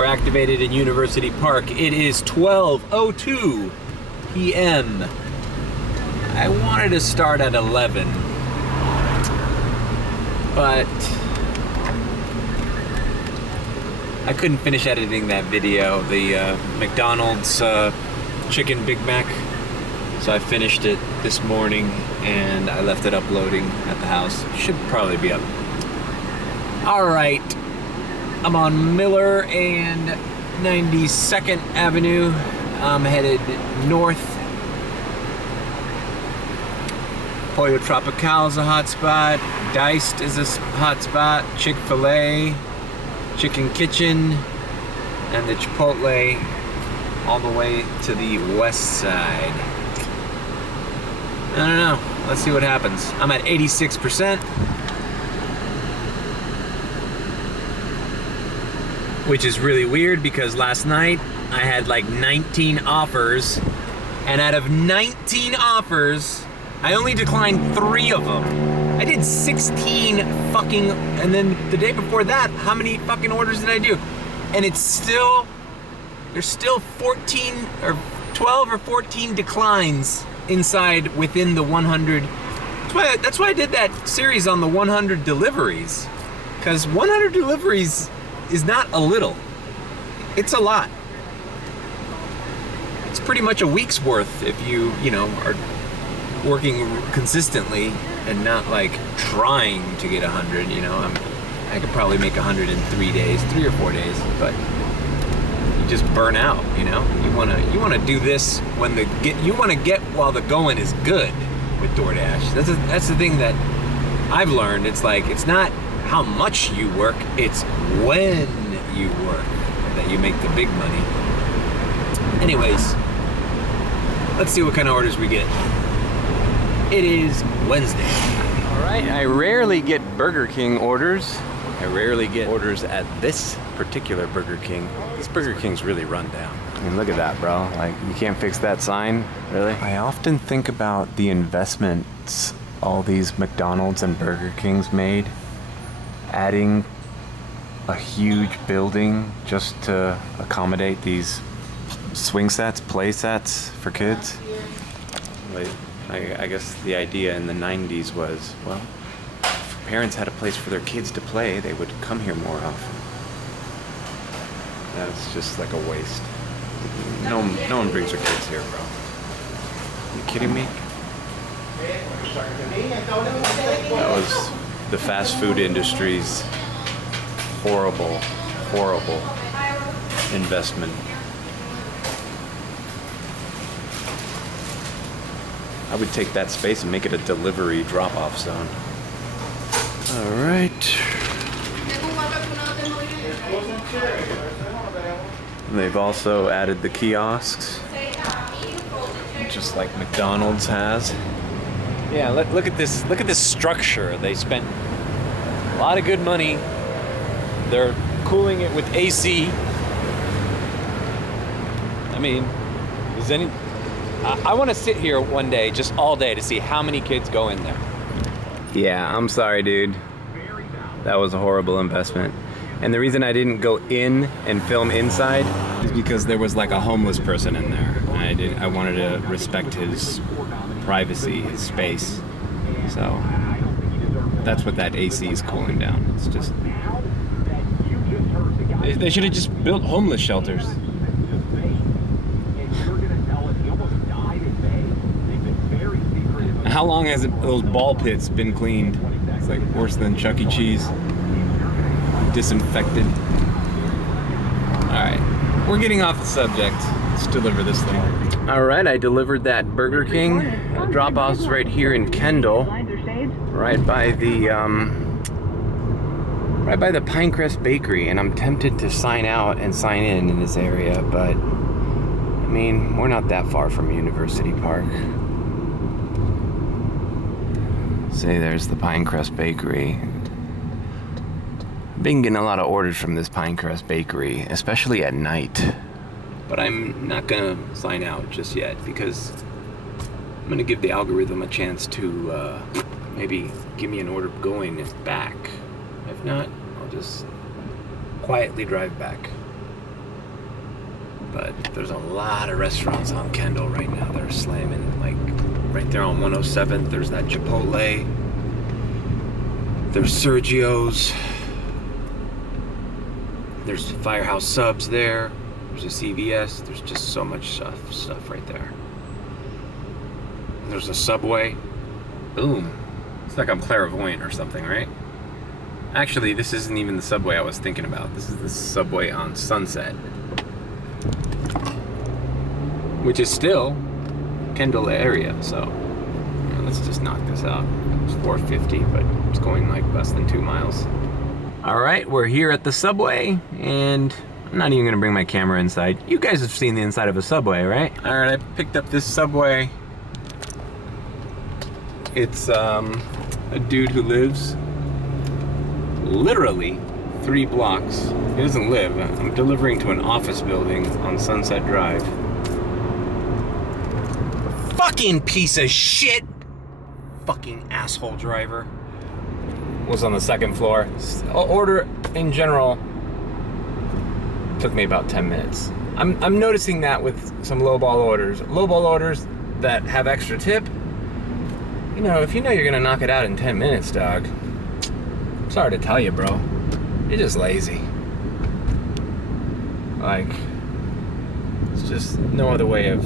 were activated in University Park. It is 12:02 p.m. I wanted to start at 11, but I couldn't finish editing that video, the McDonald's chicken Big Mac. So I finished it this morning and I left it uploading at the house. Should probably be up. All right, I'm on Miller and 92nd Avenue. I'm headed north. Pollo Tropical is a hot spot. Diced is a hot spot. Chick-fil-A, Chicken Kitchen, and the Chipotle all the way to the west side. I don't know. Let's see what happens. I'm at 86%. Which is really weird because last night I had like 19 offers, and out of 19 offers, I only declined 3 of them. I did 16 fucking, and then the day before that, how many fucking orders did I do? And it's still, there's still 14 or 12 or 14 declines inside within the 100. That's why I did that series on the 100 deliveries. Because 100 deliveries is not a little. It's a lot. It's pretty much a week's worth if you know, are working consistently and not like trying to get 100, you know. I could probably make 100 in 3 days, 3 or 4 days, but you just burn out, you know. You wanna do this when you wanna get while the going is good with DoorDash. That's the thing that I've learned. It's like, it's not how much you work, it's when you work that you make the big money. Anyways, let's see what kind of orders we get. It is Wednesday. All right, I rarely get Burger King orders. I rarely get orders at this particular Burger King. This Burger King's really run down. I mean, look at that, bro. Like, you can't fix that sign, really? I often think about the investments all these McDonald's and Burger Kings made, adding a huge building just to accommodate these swing sets, play sets for kids. I guess the idea in the 90s was, well, if parents had a place for their kids to play, they would come here more often. That's just like a waste. No one brings their kids here, bro. Are you kidding me? That was the fast food industry's horrible investment. I would take that space and make it a delivery drop-off zone. All right. They've also added the kiosks, just like McDonald's has. Yeah, look at this. Look at this structure. They spent a lot of good money. They're cooling it with AC. I mean, I want to sit here one day, just all day, to see how many kids go in there. Yeah, I'm sorry, dude. That was a horrible investment. And the reason I didn't go in and film inside is because there was like a homeless person in there. And I wanted to respect his privacy, his space. So that's what that AC is cooling down. It's just, they should have just built homeless shelters. How long has those ball pits been cleaned? It's like worse than Chuck E. Cheese. Disinfected. Alright, we're getting off the subject. Let's deliver this thing. Alright, I delivered that Burger King. Drop-off's right here in Kendall. Right by the Pinecrest Bakery, and I'm tempted to sign out and sign in this area, but I mean, we're not that far from University Park. Say there's the Pinecrest Bakery. I've been getting a lot of orders from this Pinecrest Bakery, especially at night. But I'm not gonna sign out just yet because I'm gonna give the algorithm a chance to maybe give me an order going back. If not, I'll just quietly drive back. But there's a lot of restaurants on Kendall right now that are slamming. Like right there on 107th, there's that Chipotle. There's Sergio's. There's Firehouse Subs there. There's a CVS. There's just so much stuff right there. There's a Subway. Boom. It's like I'm clairvoyant or something, right? Actually, this isn't even the Subway I was thinking about. This is the Subway on Sunset, which is still Kendall area. So let's just knock this out. It's 450, but it's going like less than 2 miles. All right, we're here at the Subway, and I'm not even gonna bring my camera inside. You guys have seen the inside of a Subway, right? All right, I picked up this Subway. It's a dude who lives literally 3 blocks. He doesn't live. I'm delivering to an office building on Sunset Drive. Fucking piece of shit! Fucking asshole driver. Was on the 2nd floor. Order in general took me about 10 minutes. I'm noticing that with some lowball orders. Lowball orders that have extra tip. You know, if you know you're gonna knock it out in 10 minutes, dog, sorry to tell you, bro, you're just lazy. Like, it's just no other way of,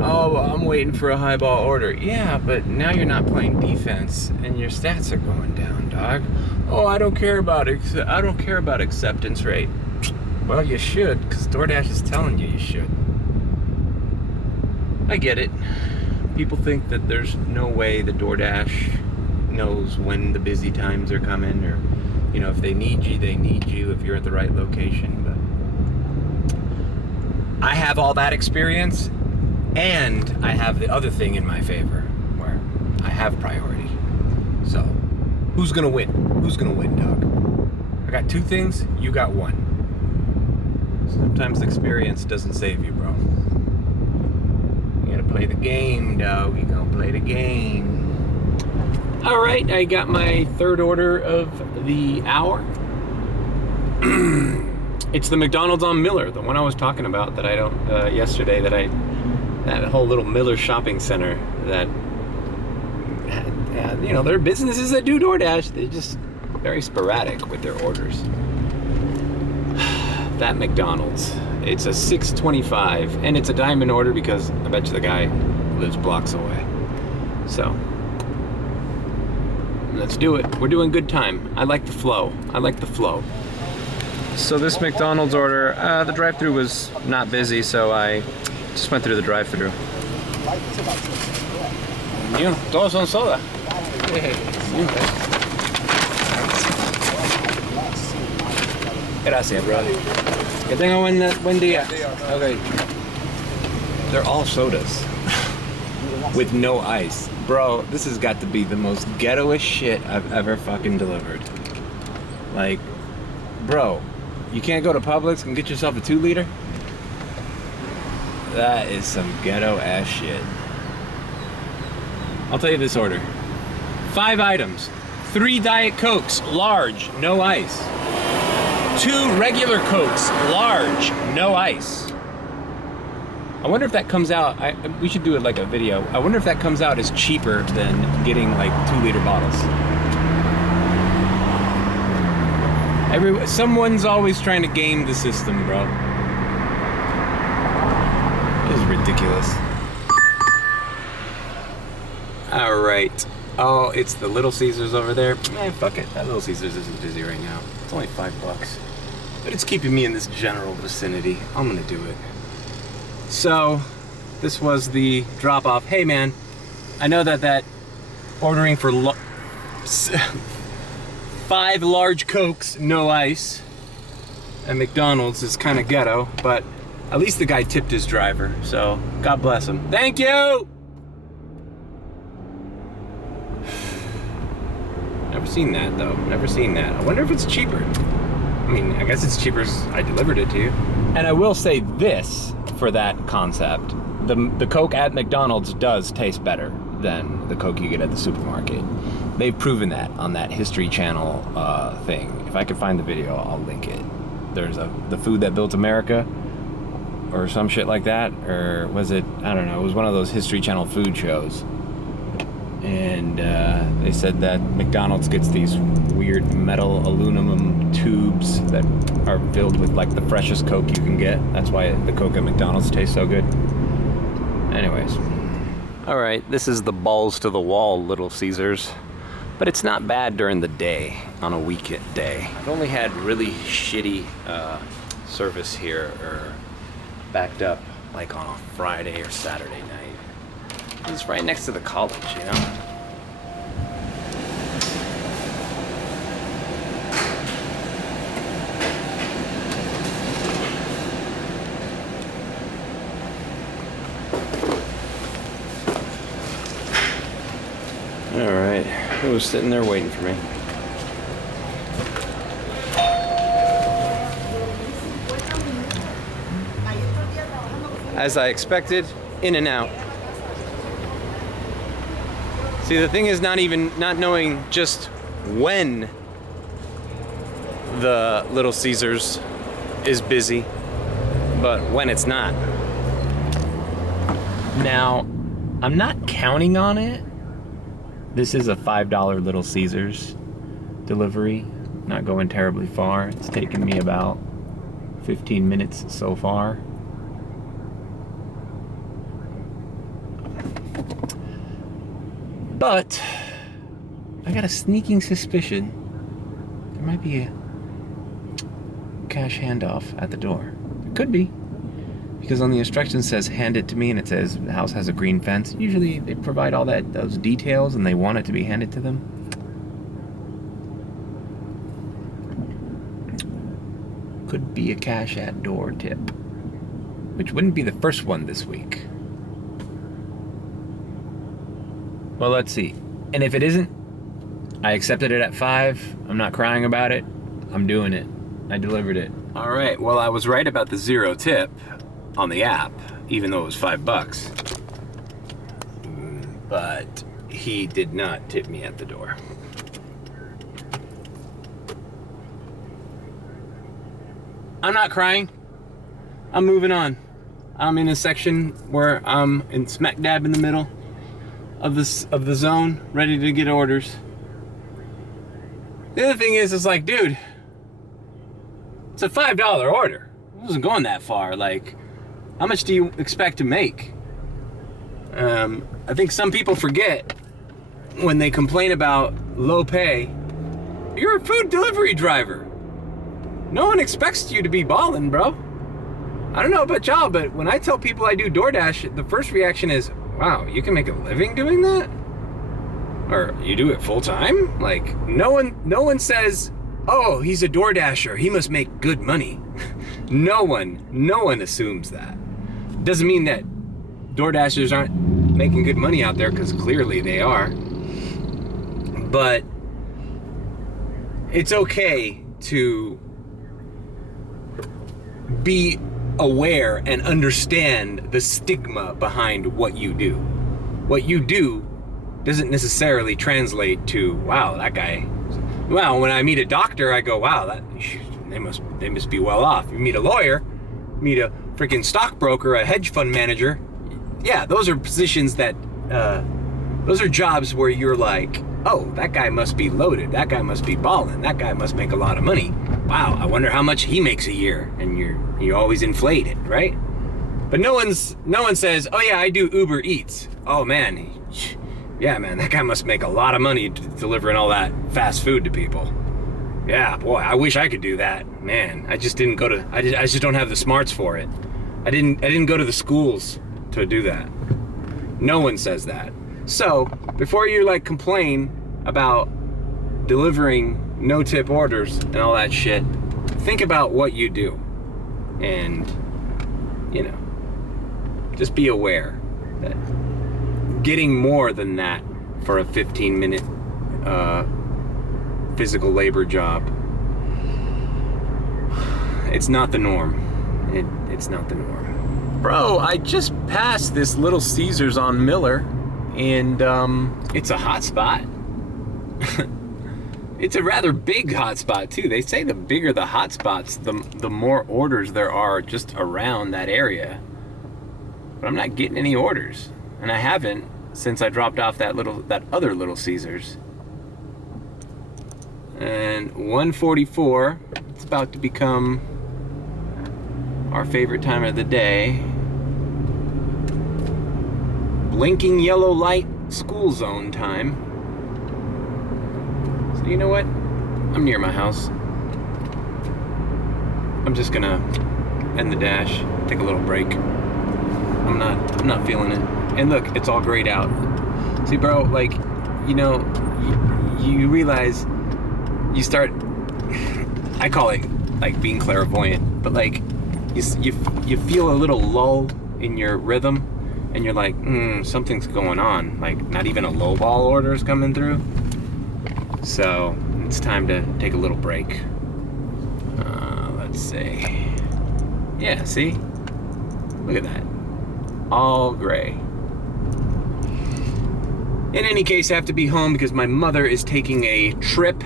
oh, I'm waiting for a highball order. Yeah, but now you're not playing defense and your stats are going down, dog. Oh, I don't care about acceptance rate. Well, you should, because DoorDash is telling you should. I get it. People think that there's no way the DoorDash knows when the busy times are coming, or, you know, if they need you, they need you if you're at the right location. But I have all that experience, and I have the other thing in my favor, where I have priority. So, who's gonna win? Who's gonna win, dog? I got 2 things, you got 1. Sometimes experience doesn't save you, bro. You gotta play the game, dog. You gonna play the game. All right, I got my 3rd order of the hour. It's the McDonald's on Miller, the one I was talking about that I don't yesterday. That whole little Miller shopping center that, you know, there are businesses that do DoorDash. They're just very sporadic with their orders. That McDonald's. It's a $6.25, and it's a diamond order because I bet you the guy lives blocks away. So, let's do it. We're doing good time. I like the flow. So this McDonald's order, the drive-thru was not busy, so I just went through the drive-thru. Todos son soda. Gracias, bro. Que tenga buen día. Okay. They're all sodas with no ice. Bro, this has got to be the most ghettoest shit I've ever fucking delivered. Like, bro, you can't go to Publix and get yourself a 2-liter? That is some ghetto ass shit. I'll tell you this order. 5 items. 3 Diet Cokes, large, no ice. 2 regular Cokes, large, no ice. I wonder if that comes out, we should do it like a video. I wonder if that comes out as cheaper than getting like 2-liter bottles. Someone's always trying to game the system, bro. This is ridiculous. All right. Oh, it's the Little Caesars over there. Man, fuck it. That Little Caesars isn't busy right now. It's only $5. But it's keeping me in this general vicinity. I'm gonna do it. So, this was the drop-off. Hey, man, I know that ordering for 5 large Cokes, no ice, at McDonald's is kind of ghetto, but at least the guy tipped his driver, so God bless him. Thank you! Never seen that, though. Never seen that. I wonder if it's cheaper. I mean, I guess it's cheaper as I delivered it to you. And I will say this for that concept. The Coke at McDonald's does taste better than the Coke you get at the supermarket. They've proven that on that History Channel thing. If I can find the video, I'll link it. there's the food that built America or some shit like that, or was it, I don't know, it was one of those History Channel food shows. And they said that McDonald's gets these weird metal aluminum tubes that are filled with like the freshest Coke you can get. That's why the Coke at McDonald's tastes so good. Anyways. All right, this is the balls to the wall Little Caesars, but it's not bad during the day, on a weekend day. I've only had really shitty service here, or backed up like on a Friday or Saturday night. It's right next to the college, you know? All right, who was sitting there waiting for me? As I expected, in and out. See, the thing is not knowing just when the Little Caesars is busy, but when it's not. Now, I'm not counting on it. This is a $5 Little Caesars delivery, not going terribly far. It's taken me about 15 minutes so far. But I got a sneaking suspicion there might be a cash handoff at the door. It could be, because on the instructions says hand it to me, and it says the house has a green fence. Usually they provide all those details and they want it to be handed to them. Could be a cash at door tip, which wouldn't be the first one this week. Well, let's see. And if it isn't, I accepted it at 5. I'm not crying about it. I'm doing it. I delivered it. All right. Well, I was right about the 0 tip on the app, even though it was $5. But he did not tip me at the door. I'm not crying. I'm moving on. I'm in a section where I'm in smack dab in the middle of the zone, ready to get orders. The other thing is, it's like, dude, it's a $5 order. It wasn't going that far. Like, how much do you expect to make? I think some people forget when they complain about low pay. You're a food delivery driver. No one expects you to be balling, bro. I don't know about y'all, but when I tell people I do DoorDash, the first reaction is, wow, you can make a living doing that? Or you do it full time? Like, no one says, oh, he's a DoorDasher, he must make good money. No one assumes that. Doesn't mean that DoorDashers aren't making good money out there, because clearly they are. But it's okay to be aware and understand the stigma behind what you do. What you do doesn't necessarily translate to, wow, that guy. Well, when I meet a doctor, I go, wow, they must be well off. You meet a lawyer, meet a freaking stockbroker, a hedge fund manager. Yeah, those are positions that, those are jobs where you're like, oh, that guy must be loaded. That guy must be balling. That guy must make a lot of money. Wow, I wonder how much he makes a year. And you always inflate it, right? But no one says, oh yeah, I do Uber Eats. Oh man, yeah man, that guy must make a lot of money delivering all that fast food to people. Yeah, boy, I wish I could do that. Man, I just don't have the smarts for it. I didn't go to the schools to do that. No one says that. So, before you like complain about delivering no tip orders and all that shit, think about what you do. And, you know, just be aware that getting more than that for a 15-minute physical labor job, it's not the norm. It's not the norm. Bro, I just passed this Little Caesars on Miller, and it's a hot spot. It's a rather big hotspot too. They say the bigger the hotspots, the more orders there are just around that area. But I'm not getting any orders, and I haven't since I dropped off that other little Caesars. And 1:44. It's about to become our favorite time of the day. Blinking yellow light, school zone time. So you know what? I'm near my house. I'm just gonna end the dash, take a little break. I'm not feeling it. And look, it's all grayed out. See, bro, like, you know, you realize, you start, I call it like being clairvoyant, but like you feel a little lull in your rhythm, and you're like, something's going on. Like, not even a low ball order is coming through. So it's time to take a little break. Let's see. Yeah, see? Look at that. All gray. In any case, I have to be home because my mother is taking a trip.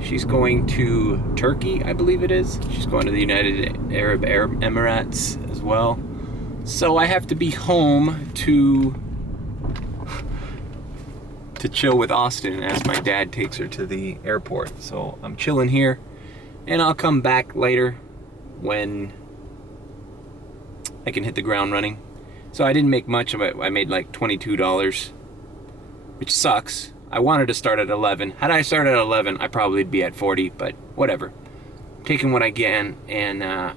She's going to Turkey, I believe it is. She's going to the United Arab Emirates as well. So I have to be home to chill with Austin as my dad takes her to the airport. So I'm chilling here, and I'll come back later when I can hit the ground running. So I didn't make much of it. I made like $22, which sucks. I wanted to start at 11. Had I started at 11, I'd probably be at 40, but whatever. I'm taking what I can and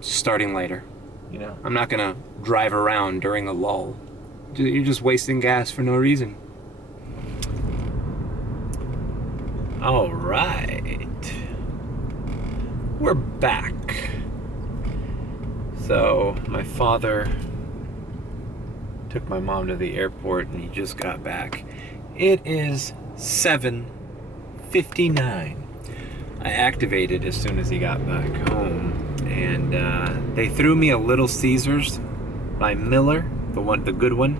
starting later. You know, I'm not gonna drive around during a lull. You're just wasting gas for no reason. All right, we're back. So my father took my mom to the airport, and he just got back. It is 7:59. I activated as soon as he got back home, and they threw me a little Caesars by Miller, the good one.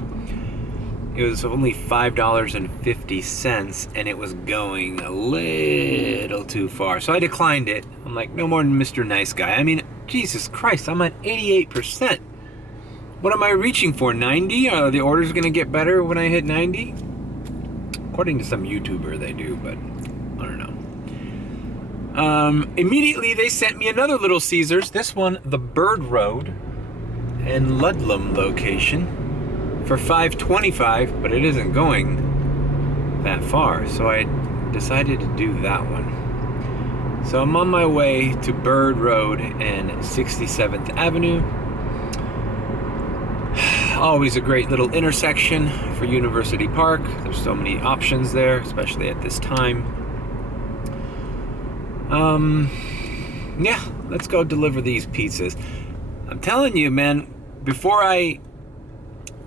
It was only $5.50, and it was going a little too far, so I declined it. I'm like, no more than Mr. Nice Guy. I mean, Jesus Christ, I'm at 88%. What am I reaching for, 90? Are the orders gonna get better when I hit 90? According to some YouTuber, they do, but I don't know. Immediately, they sent me another little Caesars. This one, the Bird Road and Ludlam location, for $5.25, but it isn't going that far, so I decided to do that one. So I'm on my way to Bird Road and 67th Avenue. Always a great little intersection for University Park. There's so many options there, especially at this time. Yeah, let's go deliver these pizzas. I'm telling you, man, before I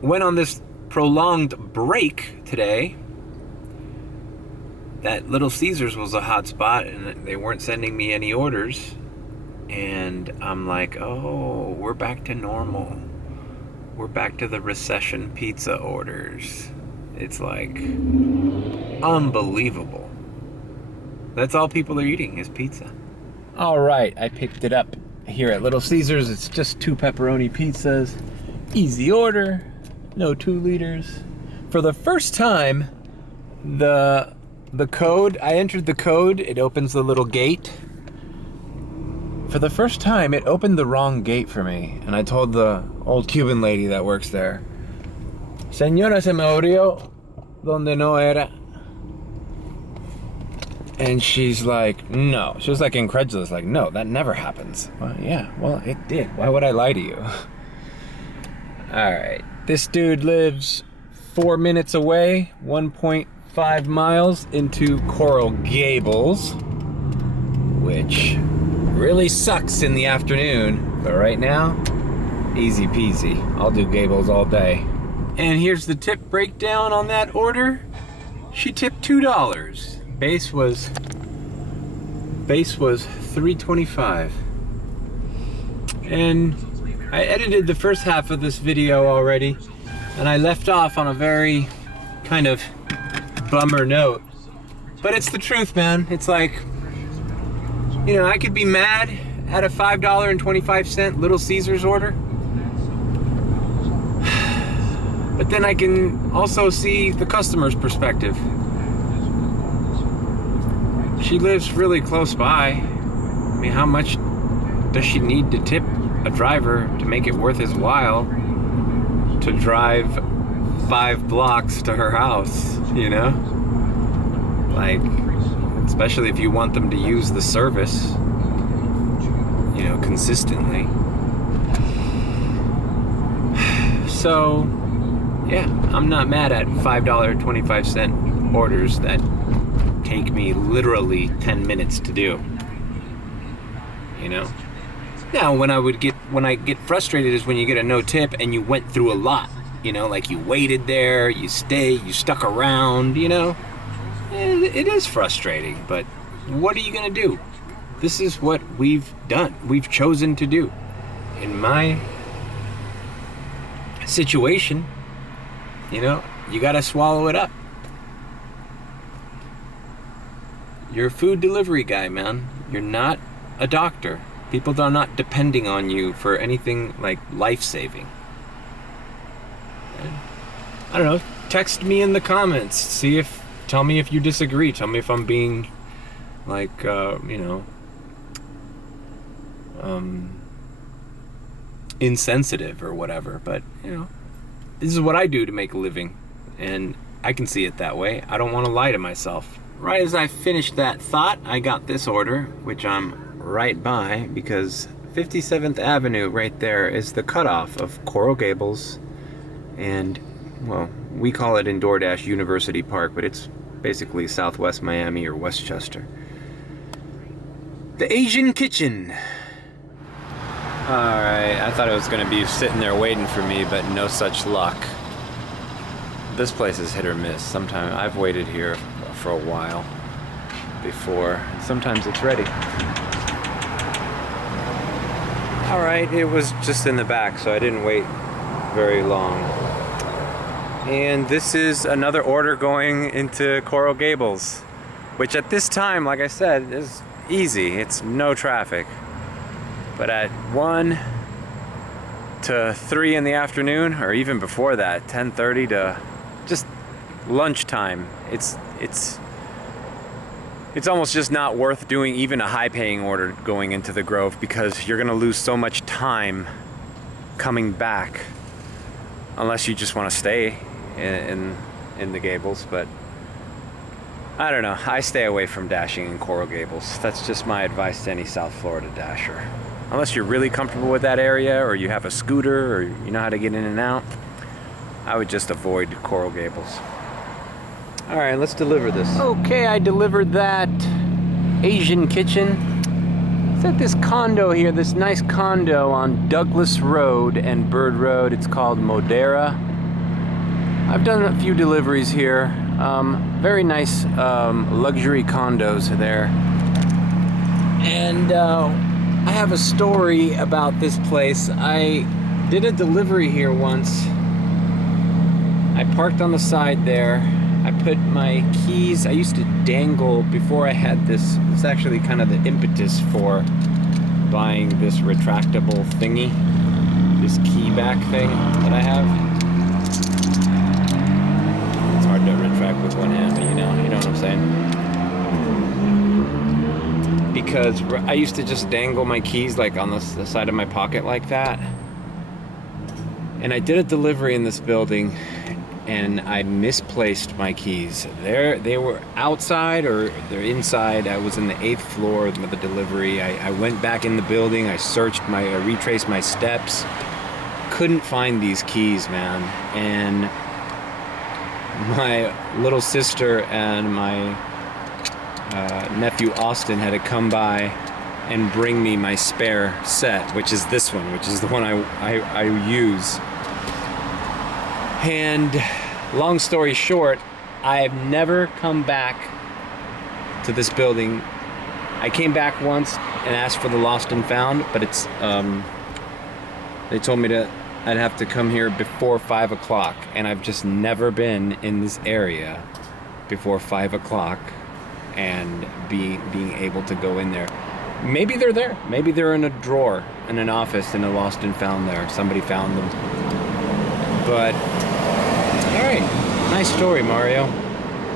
went on this prolonged break today, that Little Caesars was a hot spot, and they weren't sending me any orders. And I'm like, oh, we're back to normal. We're back to the recession pizza orders. It's like unbelievable. That's all people are eating is pizza. All right, I picked it up here at Little Caesars. It's just 2 pepperoni pizzas. Easy order, no 2 liters. For the first time, the code, I entered the code, it opens the little gate. For the first time, it opened the wrong gate for me. And I told the old Cuban lady that works there, Señora, se me abrió donde no era. And she's like, no. She was like incredulous, like, no, that never happens. Well, yeah, well, it did. Why would I lie to you? All right, this dude lives 4 minutes away, 1.5 miles into Coral Gables, which really sucks in the afternoon, but right now, easy peasy. I'll do Gables all day. And here's the tip breakdown on that order. She tipped $2. Base was $3.25. And I edited the first half of this video already, and I left off on a very kind of bummer note. But it's the truth, man. It's like, you know, I could be mad at a $5.25 Little Caesars order. But then I can also see the customer's perspective. She lives really close by. I mean, how much does she need to tip a driver to make it worth his while to drive 5 blocks to her house, you know? Like, especially if you want them to use the service, you know, consistently. So, yeah, I'm not mad at $5.25 orders that take me literally 10 minutes to do. You know? Now, when I get frustrated is when you get a no tip and you went through a lot. You know, like you waited there, you stuck around, you know? It is frustrating, but what are you gonna do? This is what we've done. We've chosen to do. In my situation, you know, you gotta swallow it up. You're a food delivery guy, man. You're not a doctor. People are not depending on you for anything like life-saving. I don't know. Text me in the comments. Tell me if you disagree. Tell me if I'm being like, you know, insensitive or whatever. But, you know, this is what I do to make a living. And I can see it that way. I don't want to lie to myself. Right as I finished that thought, I got this order, which I'm right by, because 57th Avenue right there is the cutoff of Coral Gables and, well, we call it in DoorDash University Park, but it's basically Southwest Miami or Westchester. The Asian Kitchen. Alright, I thought it was going to be sitting there waiting for me, but no such luck. This place is hit or miss. Sometimes I've waited here for a while before. Sometimes it's ready. Alright, it was just in the back, so I didn't wait very long. And this is another order going into Coral Gables, which at this time, like I said, is easy. It's no traffic. But at 1 to 3 in the afternoon, or even before that, 10:30 to just lunchtime, it's almost just not worth doing even a high-paying order going into the Grove, because you're gonna lose so much time coming back unless you just want to stay in the Gables. But I don't know, I stay away from dashing in Coral Gables. That's just my advice to any South Florida dasher. Unless you're really comfortable with that area, or you have a scooter, or you know how to get in and out, I would just avoid Coral Gables. All right, let's deliver this. Okay, I delivered that Asian Kitchen. It's at this condo here, this nice condo on Douglas Road and Bird Road. It's called Modera. I've done a few deliveries here. Very nice luxury condos there. And I have a story about this place. I did a delivery here once. I parked on the side there. I put my keys, I used to dangle before I had this. It's actually kind of the impetus for buying this retractable thingy, this key back thing that I have. It's hard to retract with one hand, but you know what I'm saying? Because I used to just dangle my keys like on the side of my pocket like that. And I did a delivery in this building, and I misplaced my keys. They were outside or they're inside. I was in the 8th floor of the delivery. I went back in the building. I retraced my steps. Couldn't find these keys, man. And my little sister and my nephew Austin had to come by and bring me my spare set, which is this one, which is the one I use. And long story short, I have never come back to this building. I came back once and asked for the lost and found, but it's they told me I'd have to come here before 5 o'clock, and I've just never been in this area before 5 o'clock and being able to go in there. Maybe they're there. Maybe they're in a drawer in an office in a lost and found there. Somebody found them. But, all right. Nice story, Mario.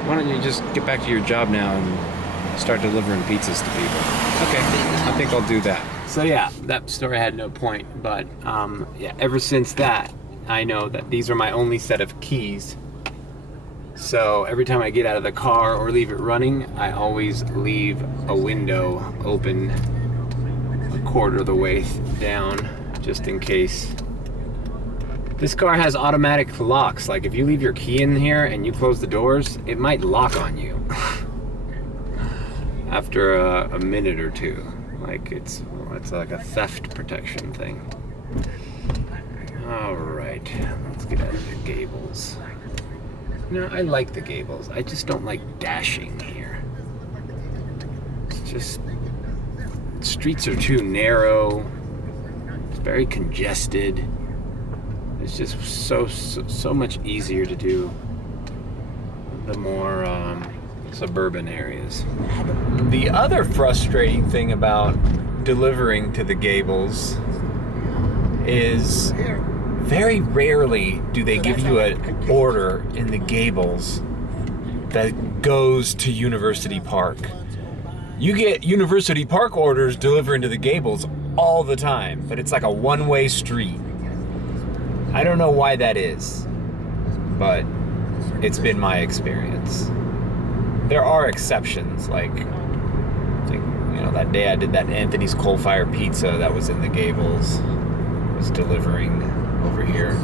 Why don't you just get back to your job now and start delivering pizzas to people? Okay, I think I'll do that. So yeah, that story had no point. But yeah, ever since that, I know that these are my only set of keys. So every time I get out of the car or leave it running, I always leave a window open a quarter of the way down, just in case. This car has automatic locks. Like if you leave your key in here and you close the doors, it might lock on you after a minute or two. Like it's like a theft protection thing. All right, let's get out of the Gables. No, I like the Gables. I just don't like dashing here. It's just, streets are too narrow. It's very congested. It's just so much easier to do the more suburban areas. The other frustrating thing about delivering to the Gables is very rarely do they give you an order in the Gables that goes to University Park. You get University Park orders delivering to the Gables all the time, but it's like a one-way street. I don't know why that is, but it's been my experience. There are exceptions, like that day I did that Anthony's Coal-Fired Pizza that was in the Gables. It was delivering over here.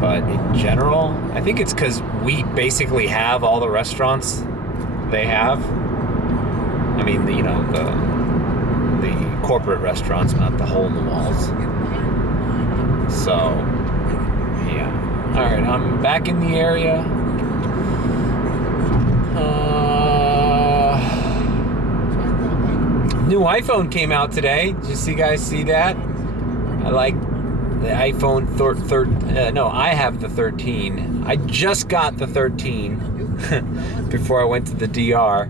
But in general, I think it's because we basically have all the restaurants they have. I mean, the corporate restaurants, not the hole in the walls. So, yeah. All right, I'm back in the area. New iPhone came out today. Did you guys see that? I like the iPhone I have the 13. I just got the 13 before I went to the DR.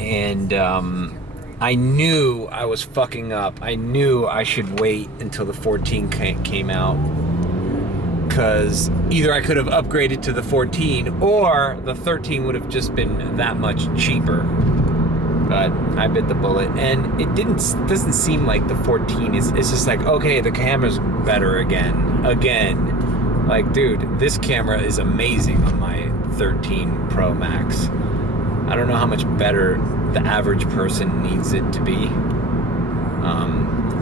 And I knew I was fucking up. I knew I should wait until the 14 came out. Because either I could have upgraded to the 14 or the 13 would have just been that much cheaper. But I bit the bullet, and it doesn't seem like the 14 is. It's just like, okay, the camera's better again. Like, dude, this camera is amazing on my 13 Pro Max. I don't know how much better the average person needs it to be.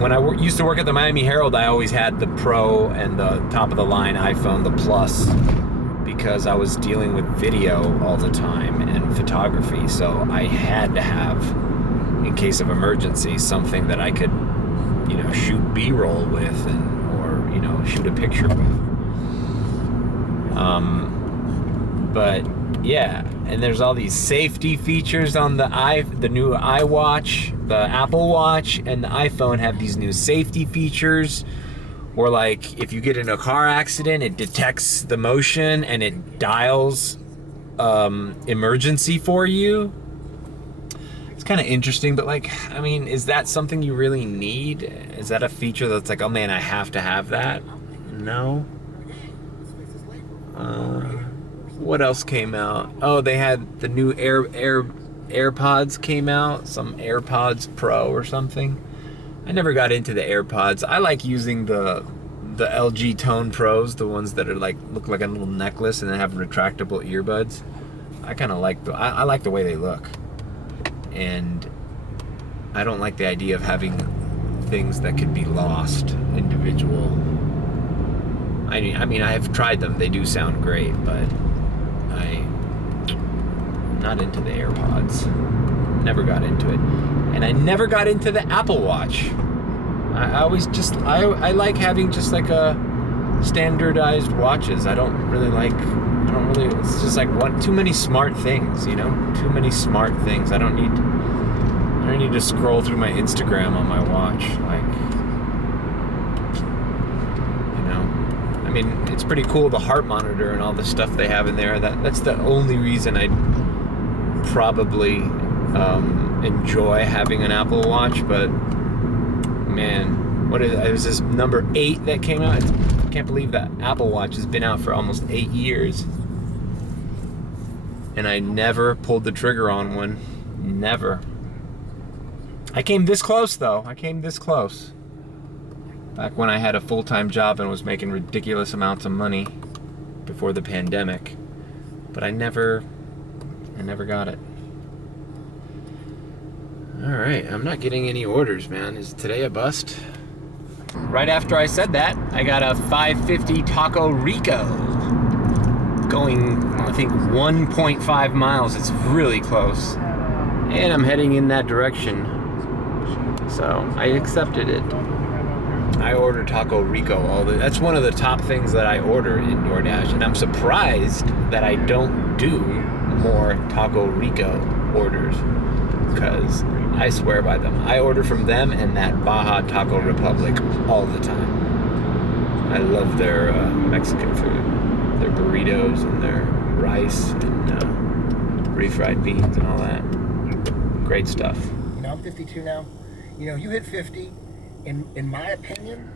When I used to work at the Miami Herald, I always had the Pro and the top of the line iPhone, the Plus, because I was dealing with video all the time and photography, so I had to have, in case of emergency, something that I could, shoot B-roll with or shoot a picture with. But yeah, and there's all these safety features on the new iWatch, the Apple Watch, and the iPhone have these new safety features. Or like, if you get in a car accident, it detects the motion and it dials emergency for you. It's kind of interesting, but is that something you really need? Is that a feature that's like, oh man, I have to have that? No. What else came out? Oh, they had the new AirPods came out, some AirPods Pro or something. I never got into the AirPods. I like using the LG Tone Pros, the ones that are look like a little necklace and then have retractable earbuds. I kind of like I like the way they look, and I don't like the idea of having things that could be lost, individual. I mean, I have tried them. They do sound great, but I'm not into the AirPods. Never got into it. And I never got into the Apple Watch. I like having just like a standardized watches. It's just like too many smart things, too many smart things. I don't need to scroll through my Instagram on my watch. mean, it's pretty cool, the heart monitor and all the stuff they have in there. That's the only reason I probably enjoy having an Apple Watch. But man, it was this number 8 that came out. I can't believe that Apple Watch has been out for almost 8 years. And I never pulled the trigger on one. Never. I came this close though. I came this close. Back when I had a full-time job and was making ridiculous amounts of money before the pandemic. But I never got it. All right, I'm not getting any orders, man. Is today a bust? Right after I said that, I got a 550 Taco Rico going, I think, 1.5 miles. It's really close. And I'm heading in that direction. So I accepted it. I order Taco Rico that's one of the top things that I order in DoorDash, and I'm surprised that I don't do more Taco Rico orders, because I swear by them. I order from them and that Baja Taco Republic all the time. I love their Mexican food, their burritos and their rice and refried beans and all that. Great stuff. You know, I'm 52 now. You know, you hit 50. In my opinion,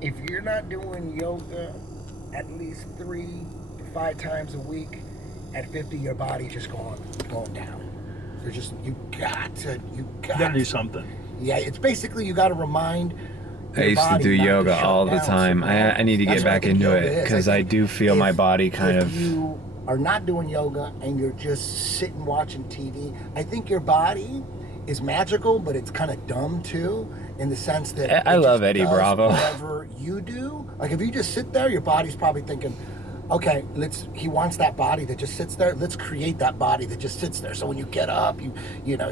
if you're not doing yoga at least 3 to 5 times a week, at 50 your body's just going down. There's just you gotta do something. Yeah, it's basically you gotta remind. I used to do yoga all the time. I need to get back into it because I do feel my body kind of. If you are not doing yoga and you're just sitting watching TV, I think your body is magical, but it's kind of dumb too. In the sense that I love Eddie Bravo. Whatever you do, like if you just sit there, your body's probably thinking, okay, he wants that body that just sits there. Let's create that body that just sits there. So when you get up, your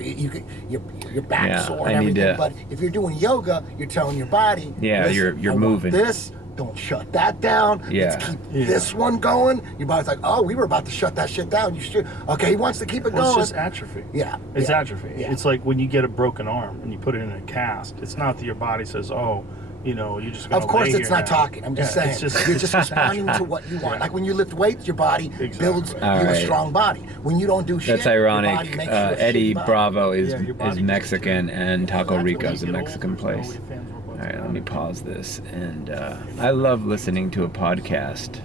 back's sore and everything. But if you're doing yoga, you're telling your body, you're moving. This, don't shut that down. Let's keep this one going. Your body's like, oh, we were about to shut that shit down. You should. Okay, he wants to keep it going. It's just atrophy. Yeah. It's atrophy. Yeah. It's like when you get a broken arm and you put it in a cast. It's not that your body says, oh, you know, you're just going to Of course, it's not talking. I'm just saying. You're just responding to what you want. Like when you lift weights, your body builds you a strong body. When you don't do shit, that's ironic. Your body makes Eddie Bravo is body Mexican, and Taco Rico is a Mexican place. All right, let me pause this. And I love listening to a podcast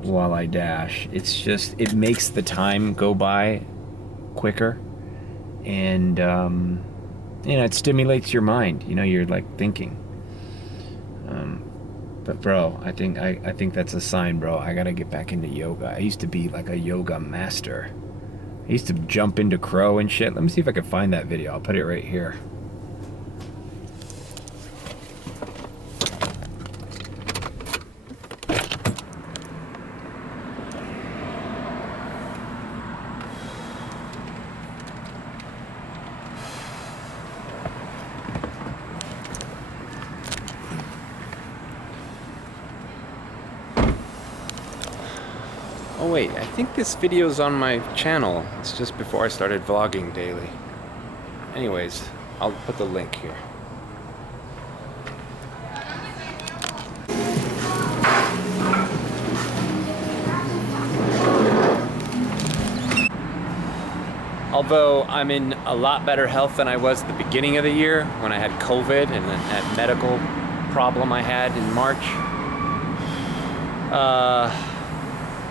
while I dash. It's just, it makes the time go by quicker. And, it stimulates your mind. You know, you're like thinking. But bro, I think that's a sign, bro. I gotta get back into yoga. I used to be like a yoga master. I used to jump into crow and shit. Let me see if I can find that video. I'll put it right here. Oh wait, I think this video's on my channel. It's just before I started vlogging daily. Anyways, I'll put the link here. Although I'm in a lot better health than I was at the beginning of the year when I had COVID and that medical problem I had in March.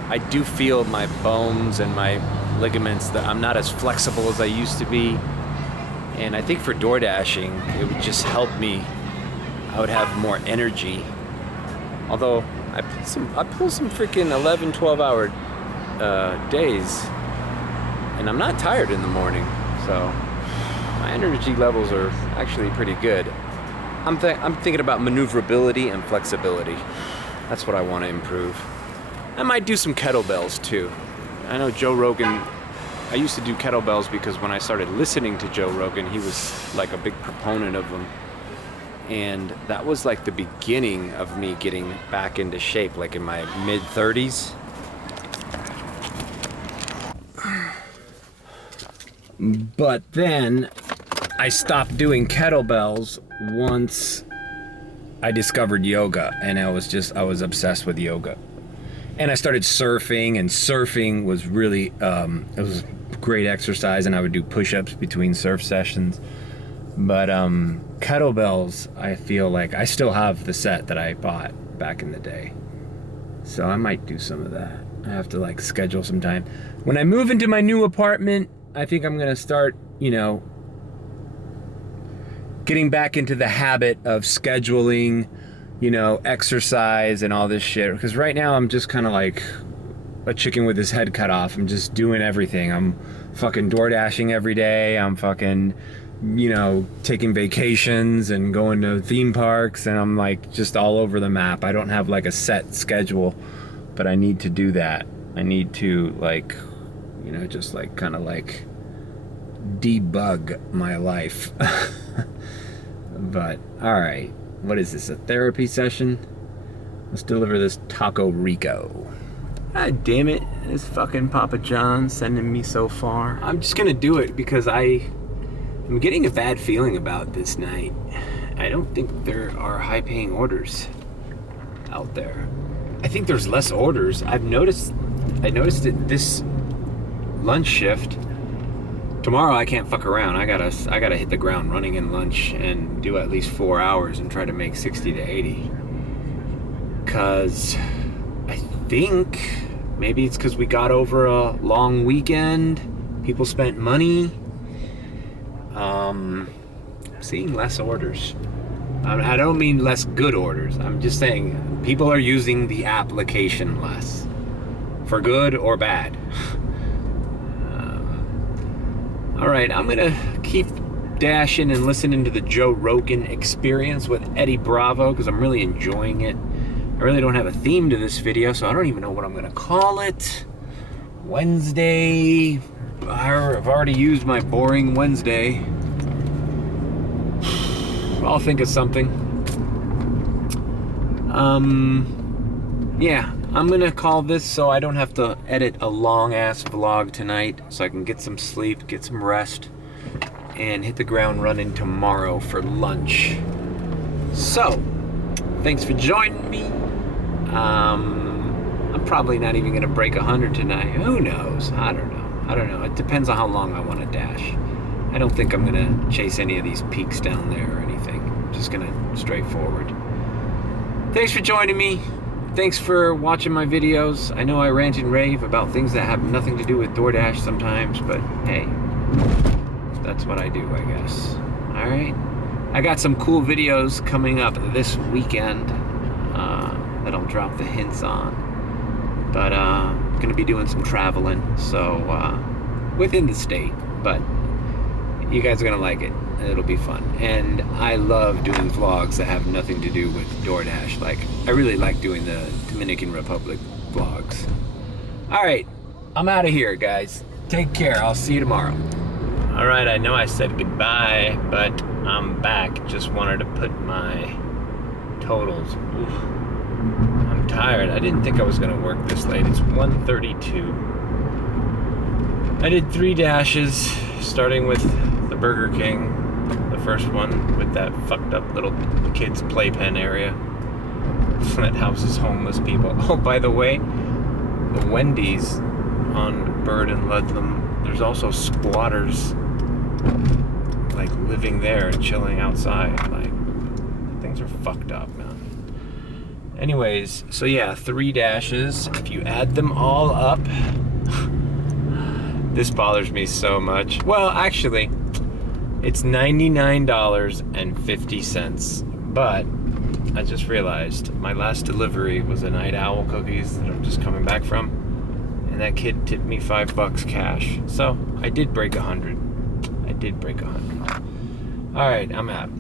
I do feel my bones and my ligaments that I'm not as flexible as I used to be. And I think for door dashing, it would just help me. I would have more energy. Although I pull some freaking 11, 12-hour days, and I'm not tired in the morning, so my energy levels are actually pretty good. I'm thinking about maneuverability and flexibility. That's what I want to improve. I might do some kettlebells too. I know Joe Rogan, I used to do kettlebells because when I started listening to Joe Rogan, he was like a big proponent of them. And that was like the beginning of me getting back into shape, like in my mid-30s. But then I stopped doing kettlebells once I discovered yoga, and I was obsessed with yoga. And I started surfing, and surfing was really, it was great exercise, and I would do push-ups between surf sessions. But kettlebells, I feel like I still have the set that I bought back in the day. So I might do some of that. I have to like schedule some time. When I move into my new apartment, I think I'm gonna start, getting back into the habit of scheduling, exercise and all this shit. Because right now I'm just kind of like a chicken with his head cut off. I'm just doing everything. I'm fucking DoorDashing every day. I'm fucking, taking vacations and going to theme parks, and I'm like just all over the map. I don't have like a set schedule, but I need to do that. I need to like, just like kind of like debug my life. But all right, what is this, a therapy session? Let's deliver this taco Rico. God damn it, this fucking Papa John sending me so far. I'm just gonna do it because I'm getting a bad feeling about this night. I don't think there are high-paying orders out there. I think there's less orders. I noticed it this lunch shift. Tomorrow I can't fuck around. I gotta hit the ground running in lunch and do at least 4 hours and try to make 60 to 80. Cause I think maybe it's because we got over a long weekend. People spent money. Seeing less orders. I don't mean less good orders. I'm just saying people are using the application less. For good or bad. Alright, I'm gonna keep dashing and listening to the Joe Rogan Experience with Eddie Bravo because I'm really enjoying it. I really don't have a theme to this video, so I don't even know what I'm gonna call it. Wednesday. I've already used my boring Wednesday. I'll think of something. Yeah, I'm gonna call this so I don't have to edit a long ass vlog tonight, so I can get some sleep, get some rest, and hit the ground running tomorrow for lunch. So, thanks for joining me. I'm probably not even gonna break 100 tonight. Who knows? I don't know. It depends on how long I want to dash. I don't think I'm gonna chase any of these peaks down there or anything. I'm just gonna straightforward. Thanks for joining me. Thanks for watching my videos. I know I rant and rave about things that have nothing to do with DoorDash sometimes, but hey, that's what I do, I guess. Alright? I got some cool videos coming up this weekend that I'll drop the hints on. But I'm gonna be doing some traveling, so within the state, but you guys are gonna like it. It'll be fun. And I love doing vlogs that have nothing to do with DoorDash. Like, I really like doing the Dominican Republic vlogs. Alright, I'm out of here, guys. Take care. I'll see you tomorrow. Alright, I know I said goodbye, but I'm back. Just wanted to put my totals. Oof. I'm tired. I didn't think I was gonna work this late. It's 1:32. I did 3 dashes, starting with the Burger King, the first one with that fucked up little kids playpen area that houses homeless people. Oh, by the way, the Wendy's on Bird and Ludlam, there's also squatters like living there and chilling outside. Like, things are fucked up, man. Anyways, so yeah, 3 dashes. If you add them all up, this bothers me so much. Well, actually, it's $99.50. But I just realized my last delivery was a Night Owl cookies that I'm just coming back from. And that kid tipped me $5 cash. So I did break 100. Alright, I'm out.